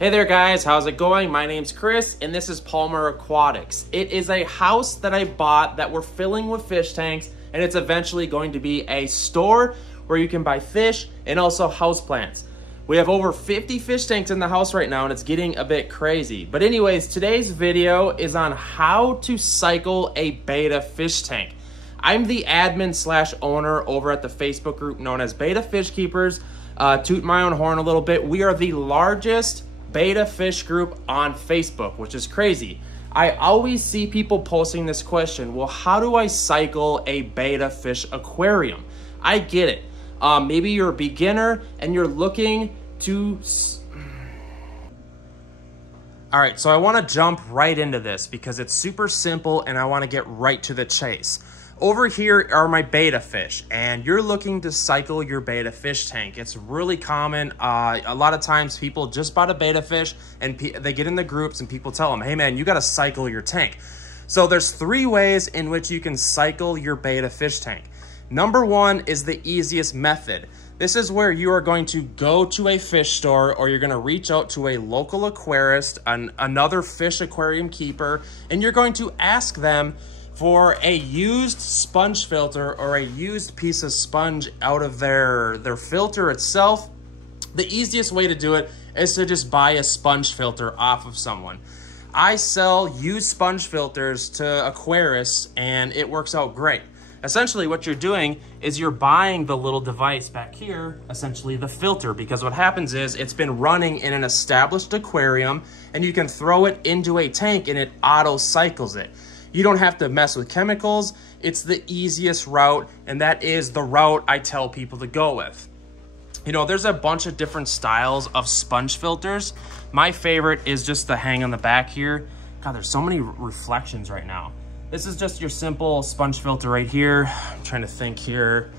Hey there guys, how's it going? My name's Chris and this is Palmer Aquatics. It is a house that I bought that we're filling with fish tanks, and it's eventually going to be a store where you can buy fish and also houseplants. We have over 50 fish tanks in the house right now and it's getting a bit crazy. But anyways, today's video is on how to cycle a betta fish tank. I'm the admin slash owner over at the Facebook group known as Betta Fish Keepers. Toot my own horn a little bit. We are the largest betta fish group on Facebook, which is crazy. I always see people posting this question, well, how do I cycle a betta fish aquarium? I get it. Maybe you're a beginner and you're looking to... All right, so I want to jump right into this because it's super simple and I want to get right to the chase. Over here are my betta fish, and you're looking to cycle your betta fish tank. It's really common. A lot of times people just bought a betta fish and they get in the groups and people tell them, hey man, you got to cycle your tank. So there's 3 ways in which you can cycle your betta fish tank. Number 1 is the easiest method. This is where you are going to go to a fish store, or you're going to reach out to a local aquarist, another fish aquarium keeper, and you're going to ask them for a used sponge filter or a used piece of sponge out of their filter itself. The easiest way to do it is to just buy a sponge filter off of someone. I sell used sponge filters to aquarists and it works out great. Essentially what you're doing is you're buying the little device back here, essentially the filter, because what happens is it's been running in an established aquarium and you can throw it into a tank and it auto cycles it. You don't have to mess with chemicals. It's the easiest route, and that is the route I tell people to go with. You know, there's a bunch of different styles of sponge filters. My favorite is just the hang on the back here. God, there's so many reflections right now. This is just your simple sponge filter right here. I'm trying to think here.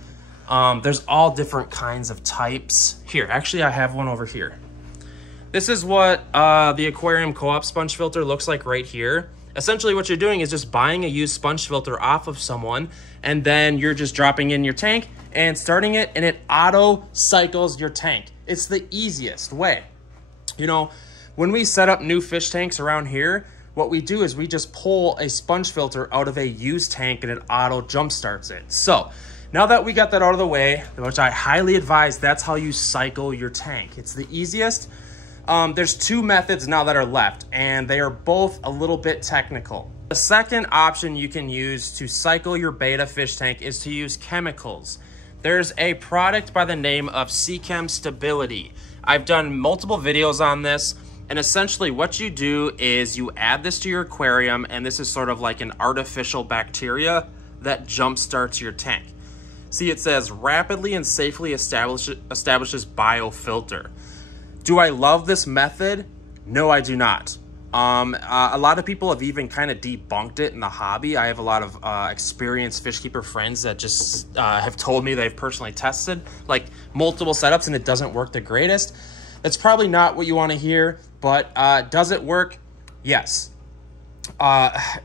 There's all different kinds of types. Here, actually I have one over here. This is what the aquarium co-op sponge filter looks like right here. Essentially what you're doing is just buying a used sponge filter off of someone, and then you're just dropping in your tank and starting it, and it auto cycles your tank. It's the easiest way. You know, when we set up new fish tanks around here, what we do is we just pull a sponge filter out of a used tank and it auto jump starts it. So now that we got that out of the way, which I highly advise, that's how you cycle your tank. It's the easiest. There's 2 methods now that are left, and they are both a little bit technical. The second option you can use to cycle your betta fish tank is to use chemicals. There's a product by the name of Seachem Stability. I've done multiple videos on this, and essentially what you do is you add this to your aquarium, and this is sort of like an artificial bacteria that jumpstarts your tank. See, it says rapidly and safely establishes biofilter. Do I love this method? No, I do not. A lot of people have even kind of debunked it in the hobby. I have a lot of experienced fish keeper friends that just have told me they've personally tested like multiple setups and it doesn't work the greatest. That's probably not what you want to hear, but does it work? Yes.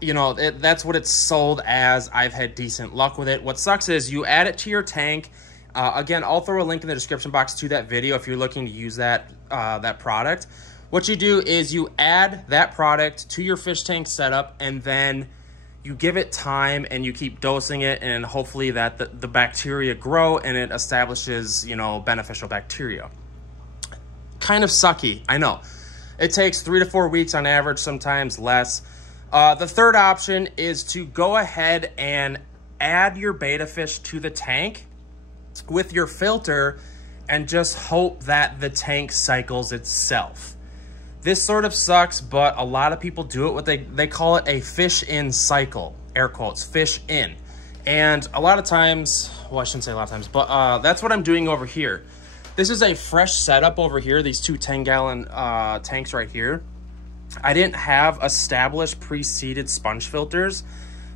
You know, that's what it's sold as. I've had decent luck with it. What sucks is you add it to your tank. Again, I'll throw a link in the description box to that video if you're looking to use that product. What you do is you add that product to your fish tank setup, and then you give it time and you keep dosing it, and hopefully that the bacteria grow and it establishes, you know, beneficial bacteria. Kind of sucky, I know. It takes 3 to 4 weeks on average, sometimes less. The third option is to go ahead and add your betta fish to the tank with your filter and just hope that the tank cycles itself. This sort of sucks, but a lot of people do it. They call it a fish in cycle, air quotes, fish in. And a lot of times, well, I shouldn't say a lot of times, but that's what I'm doing over here. This is a fresh setup over here, these 2 10-gallon tanks right here. I didn't have established pre-seeded sponge filters.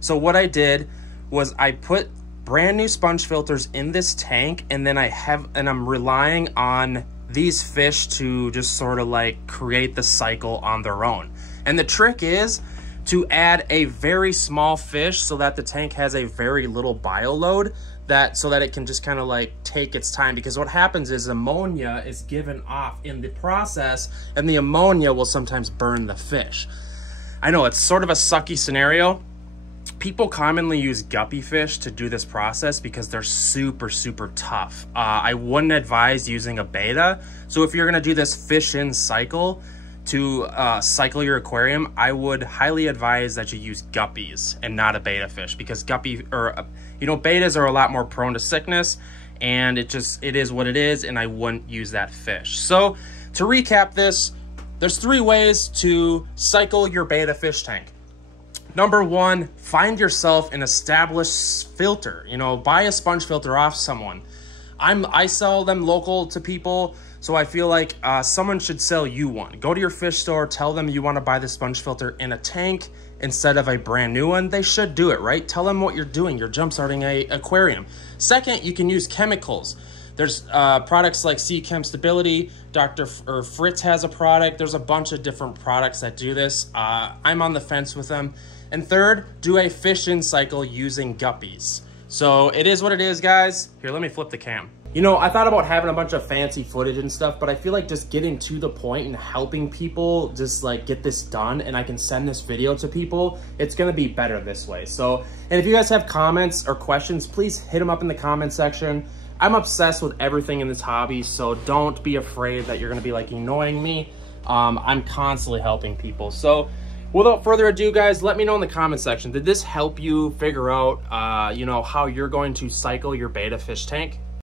So what I did was I put brand new sponge filters in this tank, and then I'm relying on these fish to just sort of like create the cycle on their own. And the trick is to add a very small fish so that the tank has a very little bio load. that so that it can just kind of like take its time, because what happens is ammonia is given off in the process, and the ammonia will sometimes burn the fish. I know it's sort of a sucky scenario. People commonly use guppy fish to do this process because they're super, super tough. I wouldn't advise using a betta. So if you're gonna do this fish in cycle to cycle your aquarium, I would highly advise that you use guppies and not a betta fish, because bettas are a lot more prone to sickness, and it is what it is, and I wouldn't use that fish. So to recap this, there's 3 ways to cycle your betta fish tank. Number 1, find yourself an established filter. You know, buy a sponge filter off someone. I sell them local to people, so I feel like someone should sell you one. Go to your fish store, tell them you want to buy the sponge filter in a tank instead of a brand new one. They should do it, right? Tell them what you're doing. You're jump starting an aquarium. Second, you can use chemicals. There's products like Sea Chem Stability, Fritz has a product. There's a bunch of different products that do this. I'm on the fence with them. And third, do a fish in cycle using guppies. So it is what it is, guys. Here, let me flip the cam. You know, I thought about having a bunch of fancy footage and stuff, but I feel like just getting to the point and helping people just like get this done, and I can send this video to people, it's gonna be better this way. So, and if you guys have comments or questions, please hit them up in the comment section. I'm obsessed with everything in this hobby, so don't be afraid that you're gonna be like annoying me. I'm constantly helping people. So without further ado, guys, let me know in the comment section, did this help you figure out, you know, how you're going to cycle your betta fish tank?